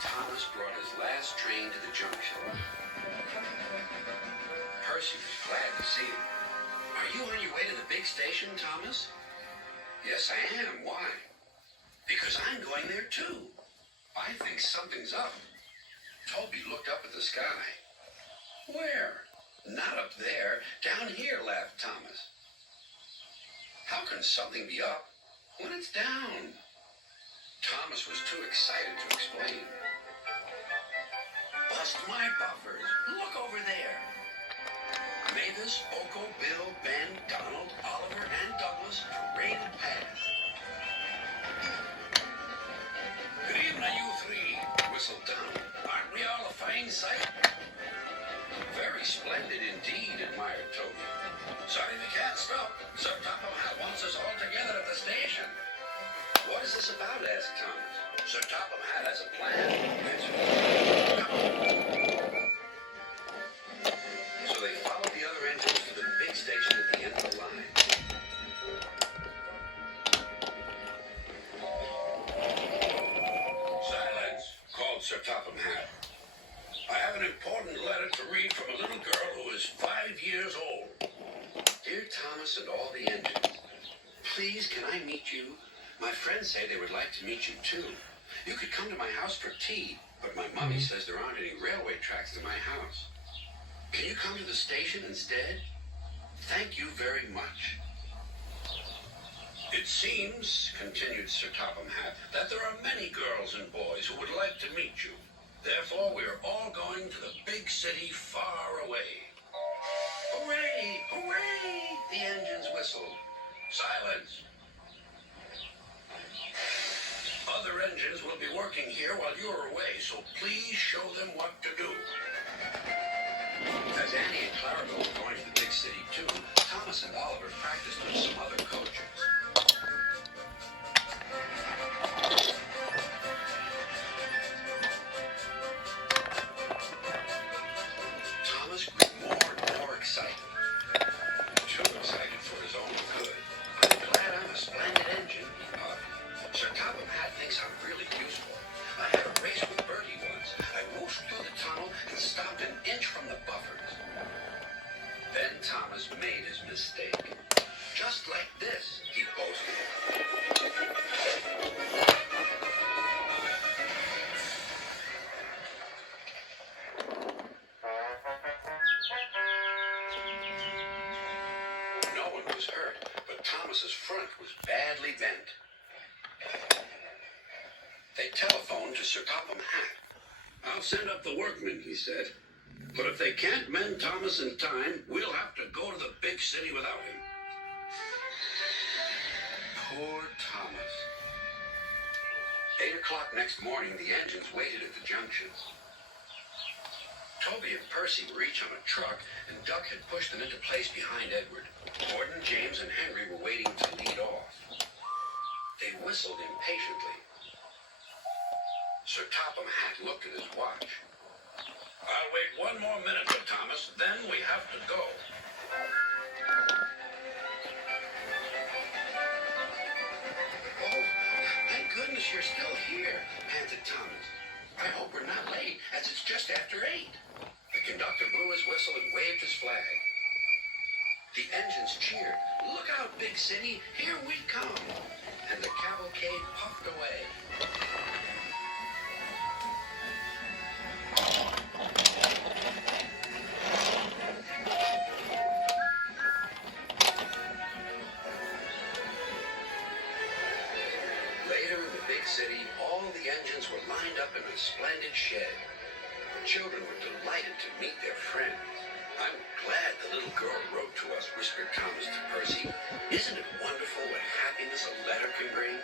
Thomas brought his last train to the junction. Percy was glad to see him. Are you on your way to the big station, Thomas? Yes, I am. Why? Because I'm going there too. I think something's up. Toby looked up at the sky. Where? Not up there. Down here, laughed Thomas. How can something be up when it's down? Thomas was too excited to explain. Bust my buffers. Look over there. Mavis, Oko, Bill, Ben, Donald, Oliver, and Douglas paraded past. Good evening, you three, whistled Donald. Aren't we all a fine sight? Very splendid indeed, admired Toby. Sorry we can't stop. Sir Topham Hatt wants us all together at the station. What is this about? Asked Thomas. Sir Topham Hatt has a plan, answered Toby. So they followed the other engines to the big station at the end of the line. Silence, called Sir Topham Hatt. I have an important letter to read from a little girl who is 5 years old. Dear Thomas and all the engines, please can I meet you? My friends say they would like to meet you too. You could come to my house for tea, but my mommy says there aren't any railway tracks to my house. Can you come to the station instead? Thank you very much. It seems, continued Sir Topham Hatt, that there are many girls and boys who would like to meet you. Therefore, we are all going to the big city far away. Hooray! Hooray! The engines whistled. Silence! Other engines will be working here while you're away, so please show them what to do. As Annie and Clara were going to the big city too, Thomas and Oliver practiced with some other coaches. Thomas grew more and more excited. Too excited for his own good. I'm glad I'm a splendid engine, he thought. Sir Topham Hatt thinks I'm really useful. I had a race with Bertie once. I whooshed through the tunnel and stopped an inch from the buffers. Then Thomas made his mistake. Just like this, he boasted. No one was hurt, but Thomas's front was badly bent. They telephoned to Sir Topham Hatt. I'll send up the workmen, he said. But if they can't mend Thomas in time, we'll have to go to the big city without him. Poor Thomas. 8 o'clock next morning, the engines waited at the junctions. Toby and Percy were each on a truck, and Duck had pushed them into place behind Edward. Gordon, James, and Henry were waiting to lead off. They whistled impatiently. Sir Topham Hatt looked at his watch. I'll wait one more minute for Thomas, then we have to go. Oh, thank goodness you're still here, panted Thomas. I hope we're not late, as it's just after 8. The conductor blew his whistle and waved his flag. The engines cheered. Look out, big city, here we come. And the cavalcade puffed away. Later in the big city, all the engines were lined up in a splendid shed. The children were delighted to meet their friends. I'm glad the little girl wrote to us, whispered Thomas to Percy. Isn't it wonderful what happiness a letter can bring?